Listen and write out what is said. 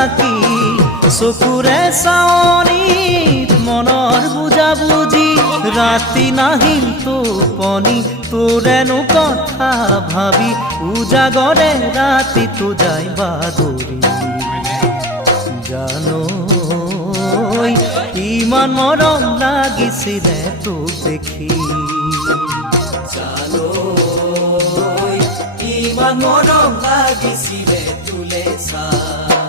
আঁকি চকুৰে চাৱনীত মনৰ বুজাবুজি ৰাতি নাহিল টোপনি তোৰেনো কথা ভাবি উজাগৰে ৰাতিটো যায় বাগৰি জানো ইমান মৰম লাগিছিলে তোক দেখি জানো ইমান মৰম লাগিছিলে তোলে চাই